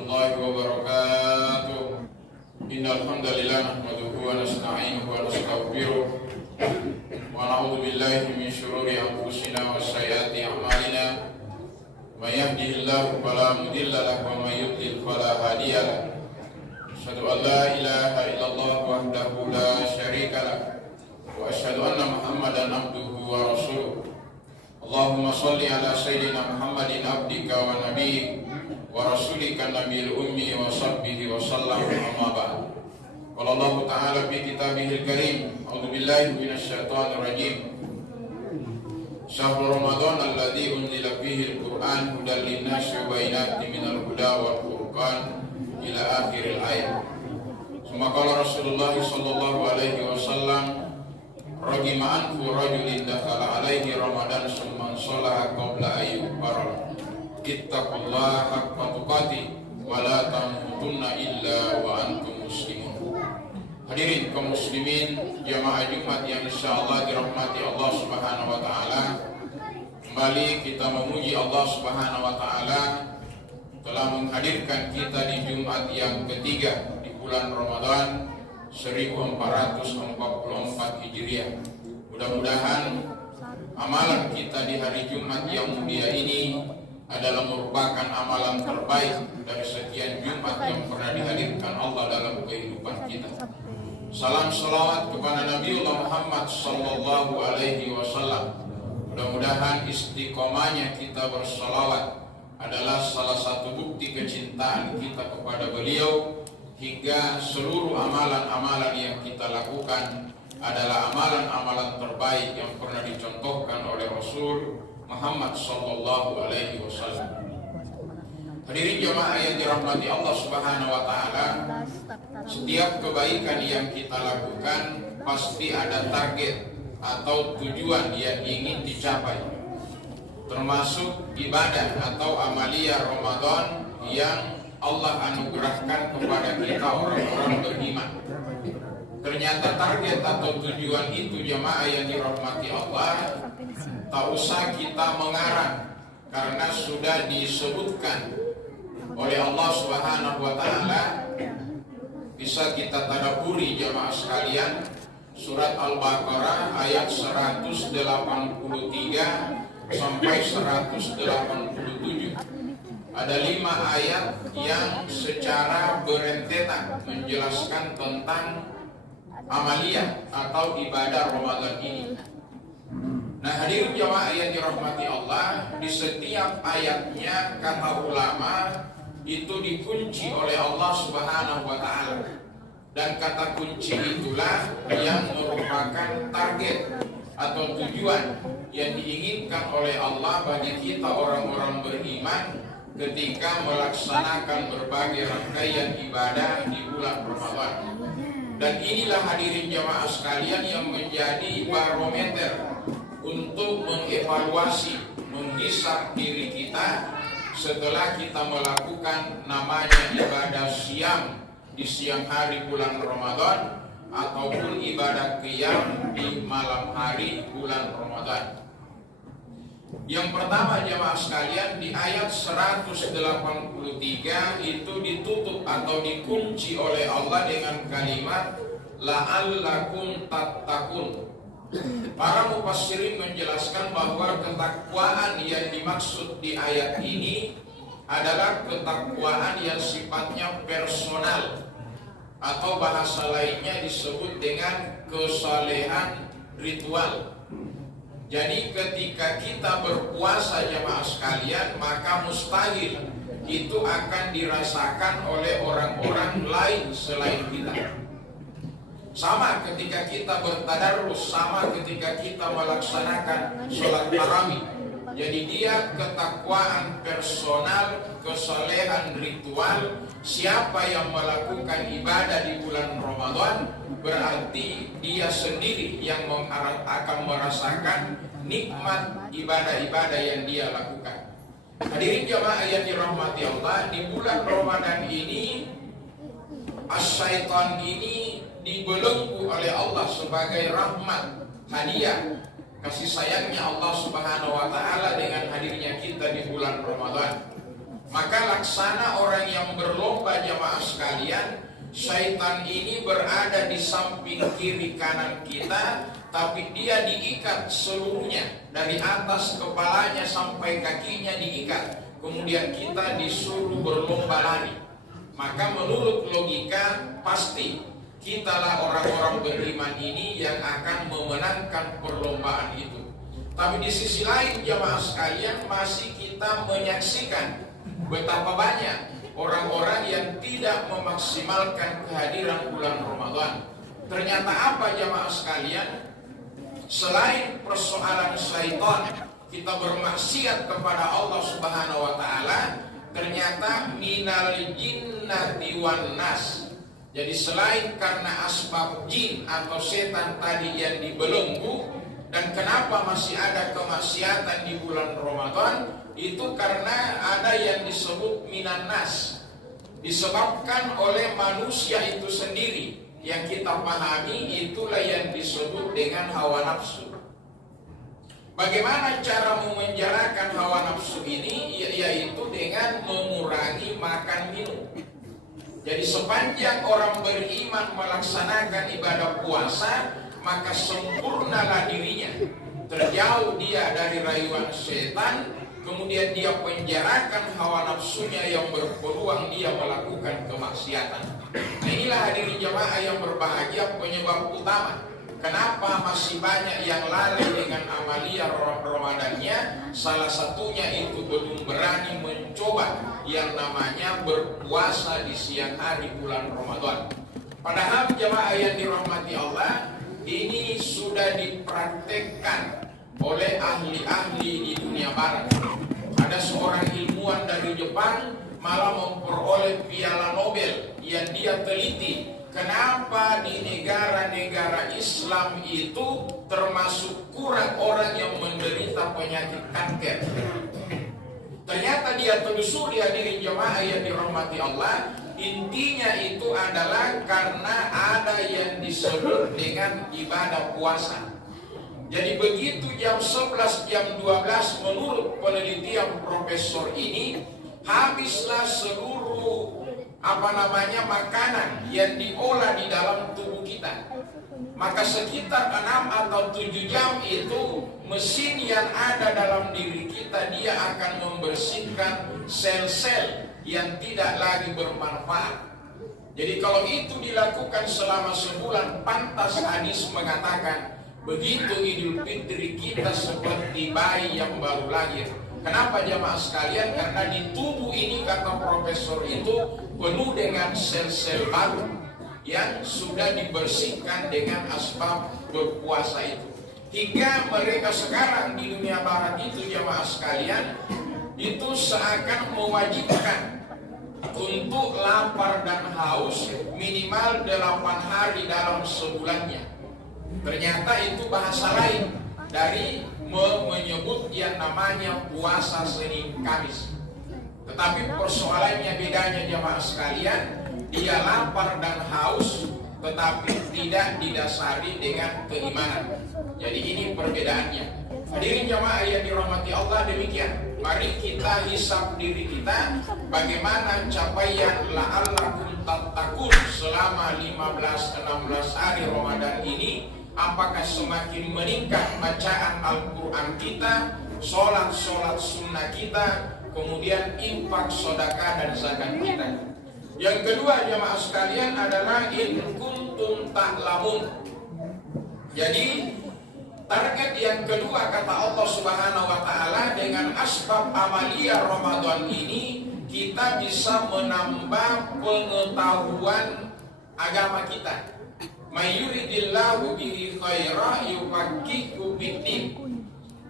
warahmatullahi wabarakatuh. Innal hamdalillah nahmaduhu wa nasta'inuhu wa nastaghfiruh wa na'udzu billahi min shururi anfusina wa sayyiati a'malina. May yahdihillahu fala mudilla lahu wa may yudlil fala hadiya lahu. Asyhadu an la ilaha illallah wahdahu la syarika lahu wa asyhadu anna Muhammadan abduhu wa rasuluh. Allahumma shalli ala sayyidina Muhammadin abdika wa nabiyyik wa rasulika nabiyil ummi wa sahbihi wa sallam, amma ba'd. Qala Allah ta'ala fi kitabihil karim, a'udzu billahi minasy syaithanir rajim. Syahrul Ramadan alladzi unzila fihi al-Qur'an hudan lin-nasi wa bayyinatin minal huda wal furqan ila akhiril ayat. Summa qala Rasulullah sallallahu alaihi wasallam, ragima anfu rajulin dakhala alaihi Ramadan summan sholaha qabla ayyubarra. Ittaqullaha haqqa tuqatih wa la tamutunna illa wa antum muslimun. Hadirin kaum muslimin jamaah Jumat yang insyaallah dirahmati Allah Subhanahu wa taala. Kembali kita memuji Allah Subhanahu wa taala telah menghadirkan kita di Jumat yang ketiga di bulan Ramadan 1444 Hijriah. Mudah-mudahan amalan kita di hari Jumat yang mulia ini adalah merupakan amalan terbaik dari sekian Jumat yang pernah dihadirkan Allah dalam kehidupan kita. Salam salawat kepada Nabiullah Muhammad sallallahu alaihi wasallam. Mudah-mudahan istiqomahnya kita bersalawat adalah salah satu bukti kecintaan kita kepada beliau, hingga seluruh amalan-amalan yang kita lakukan adalah amalan-amalan terbaik yang pernah dicontohkan oleh Rasul Muhammad sallallahu alaihi wasallam. Hadirin jamaah yang dirahmati Allah Subhanahu wa taala, setiap kebaikan yang kita lakukan pasti ada target atau tujuan yang ingin dicapai. Termasuk ibadah atau amalia Ramadan yang Allah anugerahkan kepada kita orang-orang beriman. Ternyata target atau tujuan itu jamaah yang dirahmati Allah, tak usah kita mengarang, karena sudah disebutkan oleh Allah Subhanahu wa taala. Bisa kita tadabburi jamaah sekalian, surat Al-Baqarah ayat 183 sampai 187. Ada 5 ayat yang secara berentetan menjelaskan tentang amaliyah atau ibadah Ramadan ini. Nah, hadirin jamaah yang dirahmati Allah, di setiap ayatnya kata ulama itu dikunci oleh Allah Subhanahu wa taala. Dan kata kunci itulah yang merupakan target atau tujuan yang diinginkan oleh Allah bagi kita orang-orang beriman ketika melaksanakan berbagai rangkaian ibadah di bulan Ramadan. Dan inilah hadirin jamaah sekalian yang menjadi barometer untuk mengevaluasi, menghisap diri kita setelah kita melakukan namanya ibadah siang di siang hari bulan Ramadan ataupun ibadah qiyam di malam hari bulan Ramadan. Yang pertama jamaah sekalian, di ayat 183 itu ditutup atau dikunci oleh Allah dengan kalimat la'allakum tattaqun. Para mufassirin menjelaskan bahwa ketakwaan yang dimaksud di ayat ini adalah ketakwaan yang sifatnya personal, atau bahasa lainnya disebut dengan kesalehan ritual. Jadi ketika kita berpuasa jamaah sekalian, maka mustahil itu akan dirasakan oleh orang-orang lain selain kita. Sama ketika kita bertadarus, sama ketika kita melaksanakan sholat tarawih. Jadi dia ketakwaan personal, kesalehan ritual. Siapa yang melakukan ibadah di bulan Ramadan, berarti dia sendiri yang akan merasakan nikmat ibadah-ibadah yang dia lakukan. Hadirin jamaah yang dirahmati Allah, di bulan Ramadan ini as-syaitan ini dibelenggu oleh Allah sebagai rahmat, hadiah, kasih sayangnya Allah Subhanahu wa taala dengan hadirnya kita di bulan Ramadan. Maka laksana orang yang berlomba jamaah sekalian, syaitan ini berada di samping kiri kanan kita, tapi dia diikat seluruhnya, dari atas kepalanya sampai kakinya diikat. Kemudian kita disuruh berlomba lari. Maka menurut logika pasti kitalah orang-orang beriman ini yang akan memenangkan perlombaan itu. Tapi di sisi lain jamaah sekalian, masih kita menyaksikan betapa banyak orang-orang yang tidak memaksimalkan kehadiran bulan Ramadan. Ternyata apa jamaah sekalian? Selain persoalan syaitan, kita bermaksiat kepada Allah Subhanahu wa taala, ternyata minal jinnati wan nas. Jadi selain karena asbab jin atau setan tadi yang dibelenggu, dan kenapa masih ada kemaksiatan di bulan Ramadan, itu karena ada yang disebut minan nas, disebabkan oleh manusia itu sendiri. Yang kita pahami itulah yang disebut dengan hawa nafsu. Bagaimana cara memenjarakan hawa nafsu ini? Yaitu dengan mengurangi makan minum. Jadi sepanjang orang beriman melaksanakan ibadah puasa, maka sempurnalah dirinya, terjauh dia dari rayuan setan, kemudian dia penjarakan hawa nafsunya yang berpeluang dia melakukan kemaksiatan. Nah, inilah hadirin jamaah yang berbahagia penyebab utama kenapa masih banyak yang lalai dengan amalia Ramadannya. Salah satunya itu belum berani mencoba yang namanya berpuasa di siang hari bulan Ramadan. Padahal jamaah yang dirahmati Allah, ini sudah dipraktekkan oleh ahli-ahli di dunia barat. Ada seorang ilmuwan dari Jepang malah memperoleh piala Nobel yang dia teliti kenapa di negara-negara Islam itu termasuk kurang orang yang menderita penyakit kanker. Ternyata dia telusuri hadirin jamaah yang dirahmati Allah, intinya itu adalah karena ada yang disebut dengan ibadah puasa. Jadi begitu jam 11, jam 12 menurut penelitian profesor ini, habislah seluruh makanan yang diolah di dalam tubuh kita. Maka sekitar 6 atau 7 jam itu mesin yang ada dalam diri kita, dia akan membersihkan sel-sel yang tidak lagi bermanfaat. Jadi kalau itu dilakukan selama sebulan, pantas hadis mengatakan begitu Idul Fitri kita seperti bayi yang baru lahir. Kenapa jamaah sekalian? Karena di tubuh ini, kata profesor itu, penuh dengan sel-sel baru yang sudah dibersihkan dengan asbab berpuasa itu. Hingga mereka sekarang di dunia barat itu jamaah sekalian, itu seakan mewajibkan untuk lapar dan haus minimal 8 hari dalam sebulannya. Ternyata itu bahasa lain dari menyebut yang namanya puasa Senin Kamis. Tetapi persoalannya bedanya jamaah sekalian, dia lapar dan haus tetapi tidak didasari dengan keimanan. Jadi ini perbedaannya. Hadirin jamaah yang dirahmati Allah, demikian. Mari kita hisab diri kita, bagaimana capaian la'allakum tattaqun selama 15-16 hari Ramadan ini. Apakah semakin meningkat bacaan Al-Quran kita, sholat sunnah kita, kemudian infak, sedekah dan zakat kita. Yang kedua jamaah sekalian adalah in kuntum ta'lamun. Jadi target yang kedua kata Allah Subhanahu wa taala, dengan asbab amalia Ramadan ini kita bisa menambah pengetahuan agama kita. Mayuridillahu bihi khaira yufaqihu fiddin.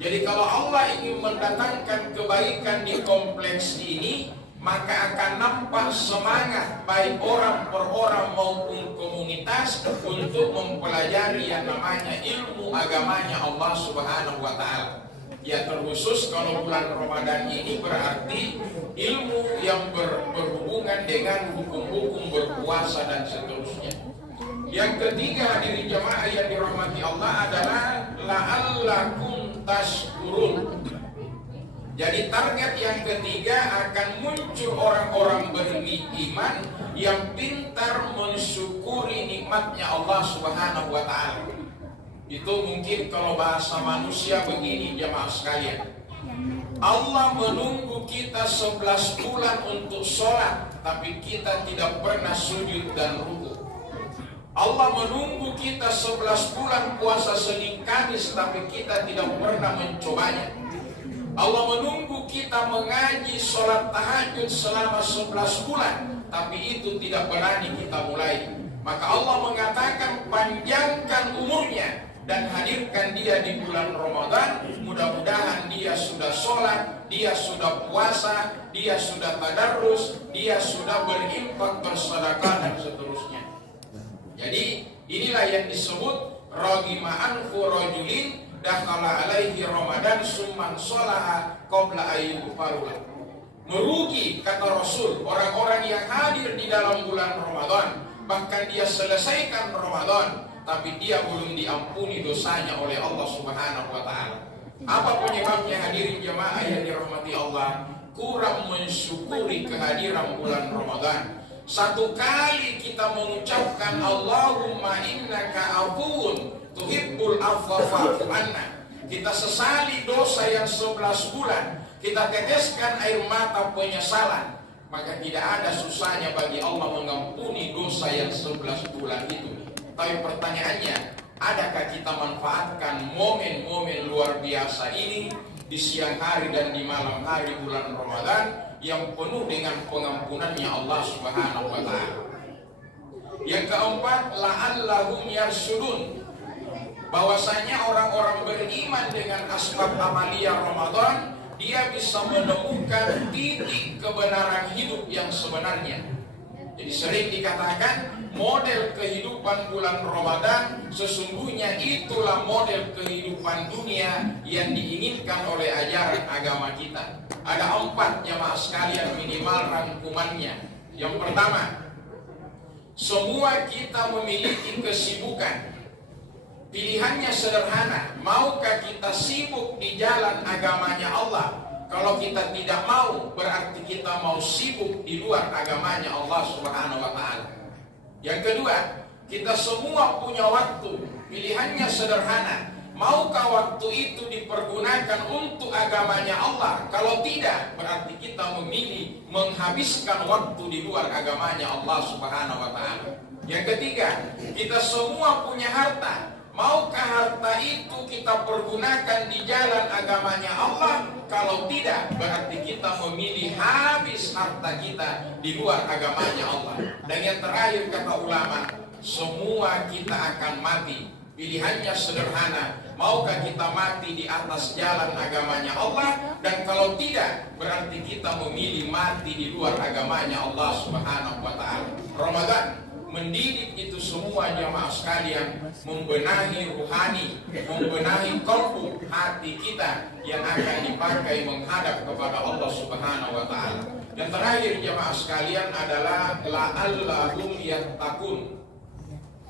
Jadi kalau Allah ingin mendatangkan kebaikan di kompleks ini, maka akan nampak semangat baik orang per orang maupun komunitas untuk mempelajari yang namanya ilmu agamanya Allah Subhanahu wa taala. Ya, terkhusus kalau bulan Ramadan ini berarti ilmu yang berhubungan dengan hukum-hukum berpuasa dan seterusnya. Yang ketiga hadirin jamaah yang dirahmati Allah adalah la'allakum tashkurun. Jadi target yang ketiga akan muncul orang-orang beriman yang pintar mensyukuri nikmatnya Allah Subhanahu wa Ta'ala. Itu mungkin kalau bahasa manusia begini jamaah sekalian. Allah menunggu kita 11 bulan untuk sholat, tapi kita tidak pernah sujud dan ruku. Allah menunggu kita 11 bulan puasa Senin Kamis, tapi kita tidak pernah mencobanya. Allah menunggu kita mengaji sholat tahajud selama 11 bulan, tapi itu tidak berani kita mulai. Maka Allah mengatakan panjangkan umurnya dan hadirkan dia di bulan Ramadan. Mudah-mudahan dia sudah sholat, dia sudah puasa, dia sudah tadarrus, dia sudah berinfak, bersedekah dan seterusnya. Jadi inilah yang disebut ragima anfu rajulin dakhala alaihi Ramadan summan sholaha qabla ayyufarulah. Merugi kata Rasul orang-orang yang hadir di dalam bulan Ramadan, bahkan dia selesaikan Ramadan tapi dia belum diampuni dosanya oleh Allah Subhanahu wa Ta'ala. Apa penyebabnya hadirin jemaah yang dirahmati Allah? Kurang mensyukuri kehadiran bulan Ramadan. Satu kali kita mengucapkan Allahumma innaka afuwun tuhibbul afwa fa'fu anna. Kita sesali dosa yang 11 bulan, kita teteskan air mata penyesalan, maka tidak ada susahnya bagi Allah mengampuni dosa yang 11 bulan itu. Tapi pertanyaannya, adakah kita manfaatkan momen-momen luar biasa ini di siang hari dan di malam hari bulan Ramadan yang penuh dengan pengampunannya Allah Subhanahu wa Ta'ala? Yang keempat, la'allahum yarsudun. Bahwasanya orang-orang beriman dengan asbab amalia Ramadan, dia bisa menemukan titik kebenaran hidup yang sebenarnya. Jadi sering dikatakan model kehidupan bulan Ramadan sesungguhnya itulah model kehidupan dunia yang diinginkan oleh ajaran agama kita. Ada 4 jamaah sekalian minimal rangkumannya. Yang pertama, semua kita memiliki kesibukan. Pilihannya sederhana, maukah kita sibuk di jalan agamanya Allah? Kalau kita tidak mau, berarti kita mau sibuk di luar agamanya Allah Subhanahu wa Ta'ala. Yang kedua, kita semua punya waktu. Pilihannya sederhana, maukah waktu itu dipergunakan untuk agamanya Allah? Kalau tidak, berarti kita memilih menghabiskan waktu di luar agamanya Allah Subhanahu wa Ta'ala. Yang ketiga, kita semua punya harta. Maukah harta itu kita pergunakan di jalan agamanya Allah? Kalau tidak, berarti kita memilih habis harta kita di luar agamanya Allah. Dan yang terakhir kata ulama, semua kita akan mati. Pilihannya sederhana, maukah kita mati di atas jalan agamanya Allah? Dan kalau tidak, berarti kita memilih mati di luar agamanya Allah Subhanahu wa Ta'ala. Ramadan mendidik itu semua jamaah sekalian, membenahi ruhani, membenahi kalbu hati kita yang akan dipakai menghadap kepada Allah Subhanahu wa Ta'ala. Dan terakhir jamaah sekalian adalah la'allahum yattaqun.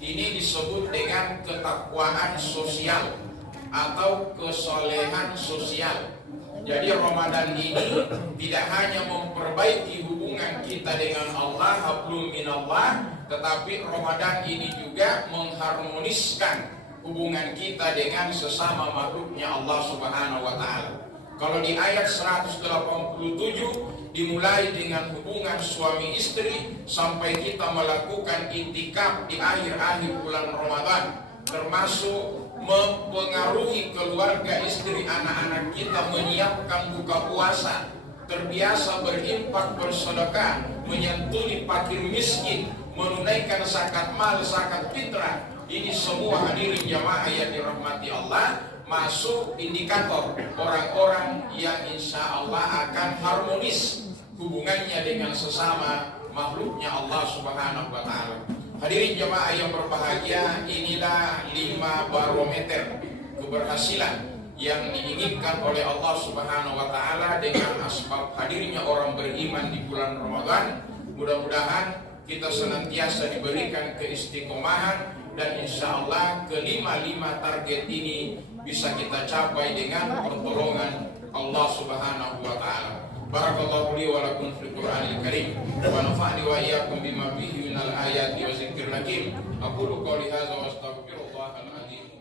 Ini disebut dengan ketakwaan sosial atau kesolehan sosial. Jadi Ramadan ini tidak hanya memperbaiki hubungan kita dengan Allah, hablum minallah, tetapi Ramadan ini juga mengharmoniskan hubungan kita dengan sesama makhluknya Allah Subhanahu wa Ta'ala. Kalau di ayat 187 dimulai dengan hubungan suami istri sampai kita melakukan iktikaf di akhir-akhir bulan Ramadan, termasuk mempengaruhi keluarga istri anak-anak kita menyiapkan buka puasa, terbiasa berinfak bersedekah, menyantuni fakir miskin, menunaikan zakat mal, zakat fitrah. Ini semua hadirin jamaah yang dirahmati Allah, masuk indikator orang-orang yang insya Allah akan harmonis hubungannya dengan sesama makhluknya Allah Subhanahu wa Ta'ala. Hadirin jamaah yang berbahagia, inilah 5 barometer keberhasilan yang diinginkan oleh Allah Subhanahu wa Ta'ala dengan asbab hadirnya orang beriman di bulan Ramadan. Mudah-mudahan kita senantiasa diberikan keistiqomahan dan insya Allah kelima target ini bisa kita capai dengan pertolongan Allah Subhanahu wa taala. Barakallahu li wa lakum fil Qur'anil Karim wa nafa'ni wa iyyakum bima fihi minal ayati wa dzikril hakim. Aqulu qawli hadza wa astaghfirullahal azim.